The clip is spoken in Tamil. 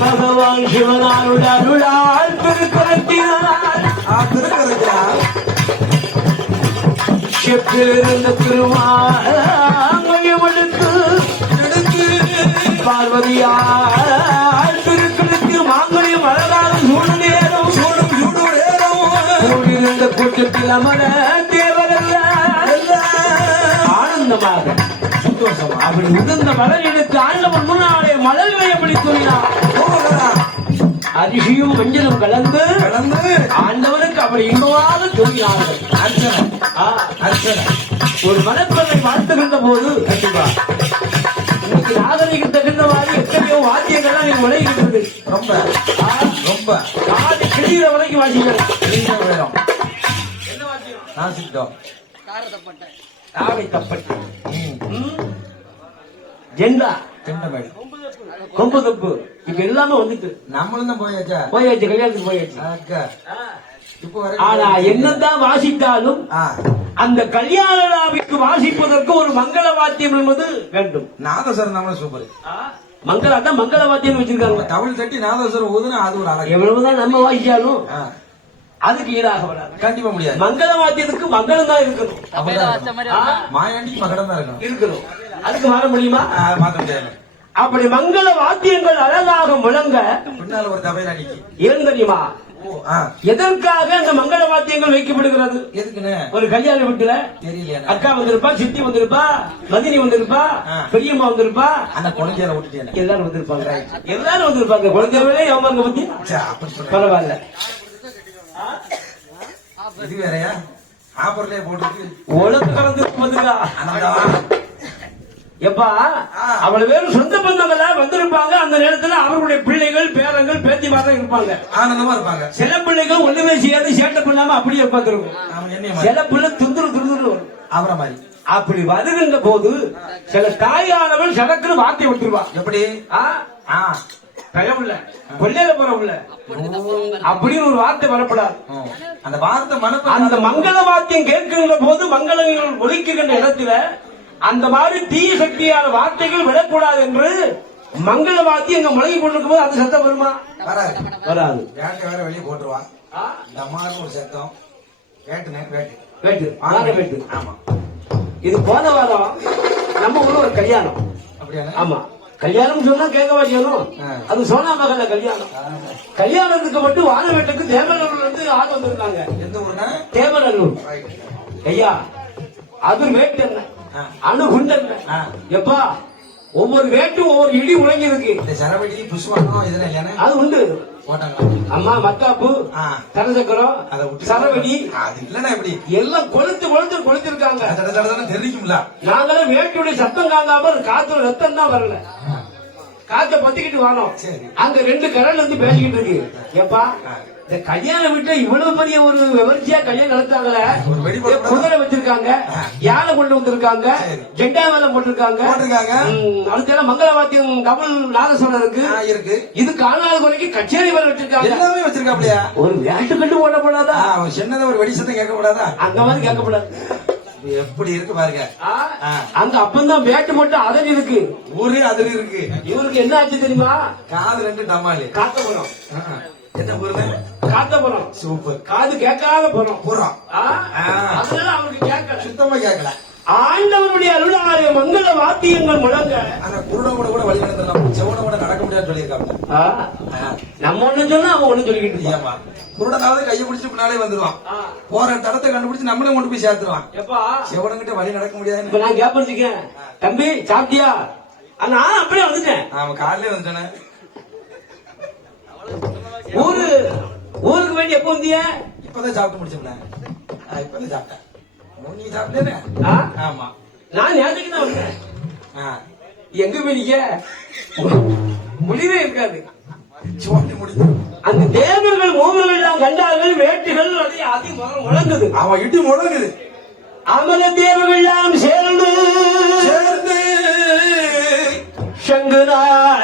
பகவான் சிவனாருடைய அருளால் திருக்குறத்தினார் செப்பிலிருந்த திருமாங்கயம் எடுத்து அமர தேவரல்ல ஆனந்தமாக சந்தோஷமா. அப்படி உதிர்ந்த மலர் எடுத்து ஆண்டவன் முன்னாலே மலர்களை எப்படி கூறினார் அரிசியும் மஞ்சளும் கலந்து கலந்து ஆண்டவனுக்கு அப்படி இன்பமாக சொல்லினார்கள் அர்ச்சனை. அர்ச்சனை. ஒரு மனப்பெண்ணை வாழ்த்துகின்ற போது கண்டிப்பா. இன்னைக்கு நாகரிகம் தகுந்த மாதிரி எத்தனையோ வாத்தியங்கள்லாம் நீங்க விளையிட்டு ரொம்ப ரொம்ப. காது கிழிகிற வரைக்கும் வாசிக்கிறோம் நீங்க வேணும். வாத்தியம் நாசிட்டோம் நாவை தப்பட்டு ம். ஜெண்டா. திண்டமேடு கொம்பு தப்பு. இப்ப எல்லாமே வந்துட்டு. நம்மளும் தான் போயாச்சா? போயாச்சு கல்யாணத்துக்கு போயாச்சு. ஆனா என்னதான் வாசித்தாலும் அந்த கல்யாண விழாவிற்கு வாசிப்பதற்கு ஒரு மங்கள வாத்தியம் என்பது வேண்டும். நாதஸ்வரம் நம்மளும் சூப்பர் மங்கள அதான் மங்கள வாத்தியம் வச்சிருக்காங்க. தமிழ் தட்டி நாதஸ்வரம் ஊதுனா அது ஒரு அழகு. எவ்வளவுதான் நம்ம வாசிச்சாலும் அதுக்கு ஈடாக வராது. கண்டிப்பா முடியாது. மங்கள வாத்தியத்துக்கு மங்களம் தான் இருக்கணும். மாயாண்டி மகடம் தான் இருக்கணும். இருக்கணும். அதுக்கு மாற முடியுமா? மாத்த முடியாது. அப்படி மங்கள வாத்தியங்கள் அழகாக முழங்க பின்னால ஒரு அடிக்கு ஏன் தெரியுமா? எதற்காக அந்த மங்கள வாத்தியங்கள் வைக்கப்படுகிறது? எதுக்குன்னு? ஒரு கல்யாண வீட்டுல தெரியலையா அக்கா வந்திருப்பா சித்தி வந்திருப்பா மதினி வந்திருப்பா. பெரியம்மா வந்திருப்பா. அந்த குழந்தையில விட்டுட்டேன் எல்லாரும் வந்திருப்பாங்க. எல்லாரும் வந்திருப்பாங்க. குழந்தைகளே எவங்க பத்தி? பரவாயில்ல. இது வேறயா? ஆப்பர்லயே போட்டுருக்கு. உலக கலந்து வந்துக்கா எப்பா அவ்வளவு பேரும் சொந்த பந்தங்களா வந்திருப்பாங்க. அந்த நேரத்துல அவர்களுடைய பிள்ளைகள் பேரங்கள் பேத்திமார் தான் இருப்பாங்க. ஆனந்தமா இருப்பாங்க. சில பிள்ளைகள் ஒண்ணுமே செய்யாது சேட்டை பண்ணாம அப்படியே உட்காந்துருக்கும் மாதிரி. சில பிள்ளை துந்துரு துந்துரு அவரை மாதிரி. அப்படி வருகின்ற போது சில தாயானவள் சடக்குன்னு வார்த்தை விட்டுருவா. எப்படி? பயமுள்ள கொள்ளையில போறவுள்ள அப்படின்னு ஒரு வார்த்தை வரப்படாது. அந்த வார்த்தை மனப்ப அந்த மங்கள வாத்தியம் கேட்கின்ற போது மங்களங்கள் ஒலிக்குகின்ற இடத்துல அந்த மாதிரி தீய சக்தியான வார்த்தைகள் விடக்கூடாது என்று மங்கள வாத்தியம் இங்க முழங்கி கொண்டிருக்கும் போது அது சத்தம் வருமா? வராது. வராது. வேட்டை வேற வெளியே போட்டுருவா ஆ, இந்த அம்மாவுக்கு ஒரு சத்தம். வேட்டுனே வேட்டு வேட்டு ஆன வேட்டு ஆமா. இது போன வாரம் நம்ம ஊர்ல ஒரு கல்யாணம். அப்படியானே ஆமா. கல்யாணம் சொன்னா கேட்கவா செய்யணும். அது சோனா மகள கல்யாணம். கல்யாணத்துக்கு மட்டும் வானவேட்டுக்கு தேவநல்லூர்ல இருந்து ஆள் வந்திருக்காங்க எந்த ஊருனா? தேவநல்லூர். ஐயா அது வேட்டு என்ன. அணு குண்டு என்ன. எப்பா ஒவ்வொரு வேட்டும் ஒவ்வொரு இடி முழங்கி இருக்கு. இந்த சரவெடி புஷ்வானம் இதெல்லாம் அது உண்டு. அம்மா மத்தாப்பு. தரசக்கரம் சரவெடி அது இல்லனா எப்படி எல்லாம் கொளுத்து கொளுத்து கொளுத்திருக்காங்க. தெரிவிக்கும்ல நாங்களும் வேட்டுடைய சத்தம் காங்காம காத்துல ரத்தம் தான் வரல. காத்த பத்திக்கிட்டு வானோம். அங்க ரெண்டு கரல் வந்து பேசிக்கிட்டு இருக்கு. ஏப்பா இந்த கல்யாண வீட்டுல இவ்வளவு பெரிய ஒரு விமர்சையா கல்யாணம் நடத்தாங்களே? குதிரை வச்சிருக்காங்க. யானை கொண்டு வந்திருக்காங்க. ஜெண்டா மேல போட்டிருக்காங்க. அடுத்த மங்களவாத்தியம் கமல் நாதஸ்வரம் இருக்கு. இருக்கு. இது காணாத குறைக்கு கச்சேரி மேல வச்சிருக்காங்க. எல்லாமே வச்சிருக்காப்லையா? ஒரு வேட்டு கட்டு போடப்படாதா சின்னதா ஒரு வெடி சத்தம் கேட்கக்கூடாதா? அந்த மாதிரி கேட்கப்படாது. எப்படி இருக்கு பாருங்க. அங்க அப்பந்தான் வேட்டு மட்டும் அதறி இருக்கு. ஊரே அதில் இருக்கு. இவருக்கு என்ன ஆச்சு தெரியுமா? காது ரெண்டு டமாலு காத்தபுரம் ஆ, என்ன ஊருன்னு காத்தபுரம் சூப்பர். காது கேட்காத புறம். புறம். அதனால அவருக்கு கேட்கல. சுத்தமா கேட்கல. ஆண்டவருடைய அருளாலய மங்கள வாத்தியங்கள் முழங்க. ஆனா குருடம் கூட வழி நடத்தலாம் செவன கூட நடக்க முடியாது சொல்லியிருக்காங்க. நம்ம ஒண்ணு சொன்னா அவன் ஒண்ணு சொல்லிக்கிட்டு. ஏமா குருடனாவது கையை பிடிச்சு பின்னாலே வந்துருவான். போற தடத்தை கண்டுபிடிச்சு நம்மளும் கொண்டு போய் சேர்த்துருவான். செவனங்கிட்ட வழி நடக்க முடியாது இப்ப நான் கேப்படிச்சுக்கேன் தம்பி சாப்பிட்டியா? நான் அப்படியே வந்துட்டேன். நாம காலையிலே வந்துட்டானே. ஊரு ஊருக்கு வேண்டி எப்போ வந்திய? இப்பதான் சாப்பிட்டு முடிச்சோம்ல இப்பதான் சாப்பிட்டேன். நீ சாப்பிட்டேனே? ஆமா. நான் நேற்றுக்கு தான் வந்தேன். எங்க போனீங்க முடிவே இருக்காது. அந்த தேவர்கள் மூவர்கள் கண்டார்கள் வேட்டுகள் அதை முழங்குது. அவன் இடி முழங்குது. அமர தேவர்கள் எல்லாம் சேர்ந்து சேர்ந்து சங்குநாள்